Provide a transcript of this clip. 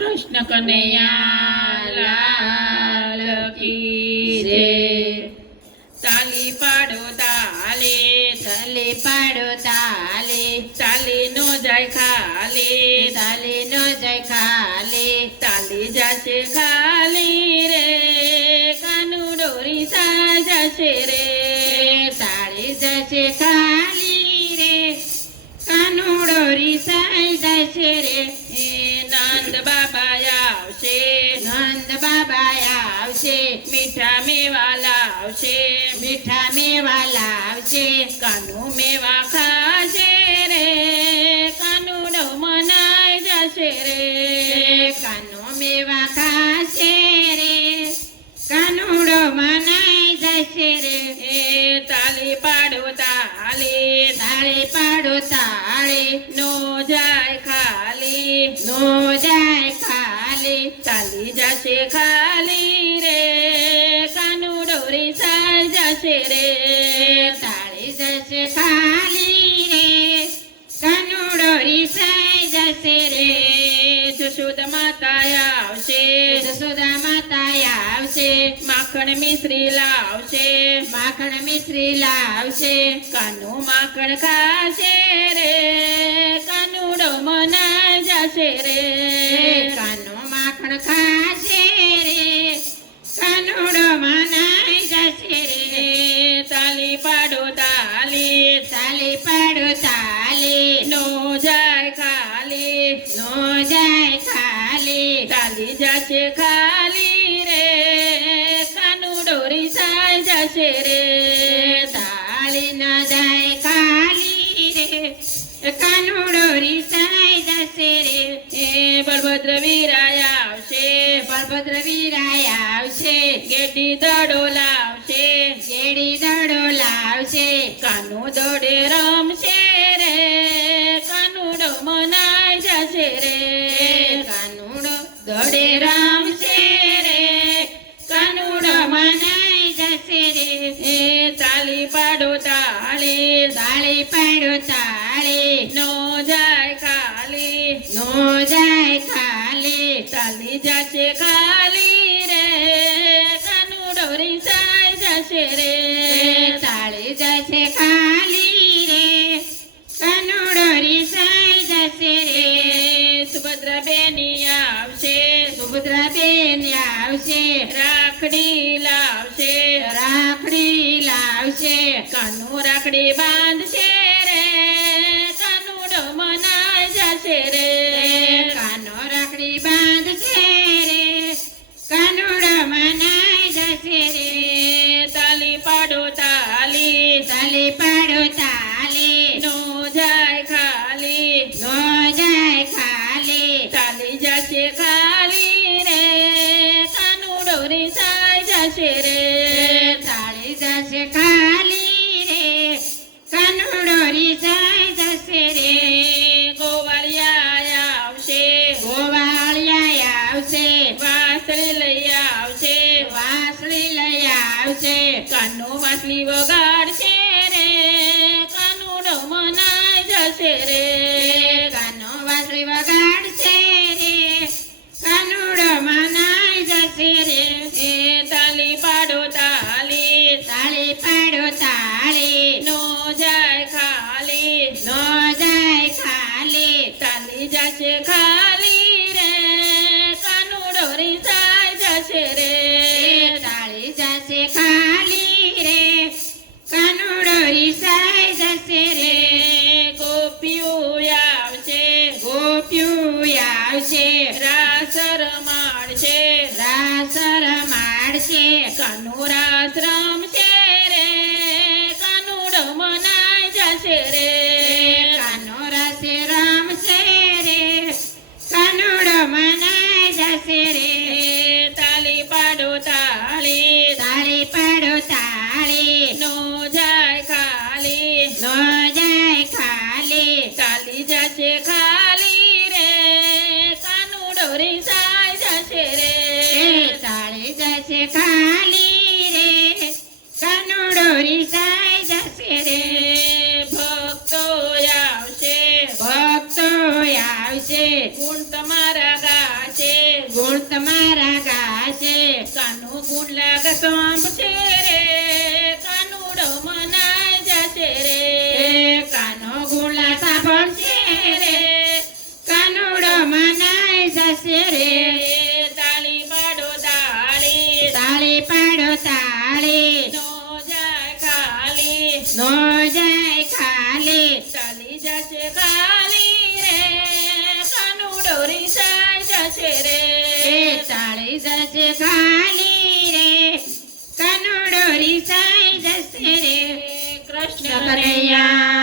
કૃષ્ણ કનૈયા લાલ કી જય। તાલી પાડો તાલે, તાલી પાડો તાલે, તાલી નો જાય ખાલી, તાલી નો જાય ખાલી, તાલી જાશે ખાલી રે, કાનું ડોરી સા જશે રે, તાળી જશે ખાલી રે, કાનુડો રીસાઈ જશે રે। એ નંદ બાબા આવશે, નંદ બાબા આવશે, મીઠા મેવા લાવશે, મીઠા મેવા લાવશે, કાનું મેવા ખાશે રે, કાનુડો મનાઈ જશે રે, કાનો મેવા ખાશે રે, કાનુડો મનાઈ જશે રે। એ તાલી પાડો તાલી, તાળી પાડો તાળી, નો જાય ખાલી, નો જાય ખાલી, તાલી જશે ખાલી રે, કાનુડો રીસાઈ જશે રે, તાળી જશે ખાલી રે, કાનુડો રીસાઈ જશે રે। જશોદા માતા આવશે, જશોદા માતા આવશે, માખણ મિશ્રી લાવશે, માખણ મિશ્રી લાવશે, કાનું માખણ ખાશે રે, કાનુડો મનાઈ જશે રે, કાનો માખણ ખાશે રે, કાનુડો મનાઈ જશે રે। તાલી પાડો તાલી, તાલી પાડો તાલી, નો જાય ખાલી, નો જાય ખાલી, તાલી જશે ખાલી રે, કાનુડો રીસાઈ જશે રે, તાળી ન જાય ખાલી રે, કાનુડો રીસાઈ જશે રે। એ બળભદ્ર વીરાય આવશે, બળભદ્ર વીરાય આવશે, ગેડી દડો લાવશે, કેડી દડો લાવશે, કાનું દોડે રમશે રે, કાનુડો મનાઈ જશે રે, કાનુડો દોડે રમશે રે, કાનુડો મનાઈ જશે રે। એ તાલી પાડો તાળી, તાળી પાડો તાળી, નો જાય ખાલી, નો જાય ખાલી, તાલી જશે ખાલી રે, કાનુડો રીસાઈ જશે રે, તાળી જશે ખાલી રે, કાનુડો રીસાઈ જશે રે। સુભદ્રા બેની આવશે, સુભદ્રા બેન આવશે, રાખડી લાવશે, રાખડી લાવશે, કાનું રાખડી બાંધશે રે, કાનુડો મનાઈ જશે રે, કાનો રાખડી બાંધશે રે, કાનુડો મનાઈ જશે રે। તાલી પાડો તાલી, તાલી પાડો તાલી, નો જાય ખાલી, નો જાય ખાલી, તાલી જશે ખાલી રે, કાનુડો રીસાઈ જશે રે, તાળી જશે ખાલી રે, કાનુડો રીસાઈ જશે રે। ગોવાળિયા આવશે, ગોવાળિયા આવશે, વાસળી લઈ આવશે, વાંસળી લઈ આવશે, કાનું વાસળી વગાડશે રે, કાનુડો મનાઈ જશે રે, કાનો વાંસળી વગાડશે રે, કાનુડો મનાઈ જશે રે। એ તાલી પાડો તાલી, તાળી પાડો તાળી, નો જાય ખાલી, નો જાય ખાલી, તાલી જશે ખાલી રે, કાનુડો રીસાઈ જશે રે, તાળી જશે ખાલી રે, કાનુડો રીસાઈ જશે રે। ગોપીઓ આવશે, ગોપ્યું આવશે, રાસ રમાડશે, રાસ રમાડશે, કાનું રાસ રમશે રે, કાનુડો મનાઈ જશે રે, કાનો રસે રમશે રે, કાનુડો મનાઈ જશે રે। તાલી પાડો તાળી, તાળી પાડો તાળી, નો જાય ખાલી, નો જાય ખાલી, તાલી જશે ખાલી રે, કાનુડો રીસાઈ જશે રે, તાળી જશે ખાલી રે, કાનુડો રીસાઈ જશે રે। ભક્તો આવશે, ભક્તો આવશે, ગુણ તમારા ગાશે, ગુણ તમારા ગાશે કાનું ગુણ લાગ સોંપ છે રે કાનુડો મનાઈ જશે રે કાનો ગુલા સાંભળશે રે કાનુડો મનાઈ જશે રે તાળી પાડો તાળી તાળી પાડો તાળી નો જાય ખાલી નો જાય ખાલી ચાલી જશે ખાલી રે કાનુડો રીસાઈ જશે રે ચાળી જશે ખાલી રે કાનુડો રીસાઈ જશે રે કૃષ્ણ કનૈયા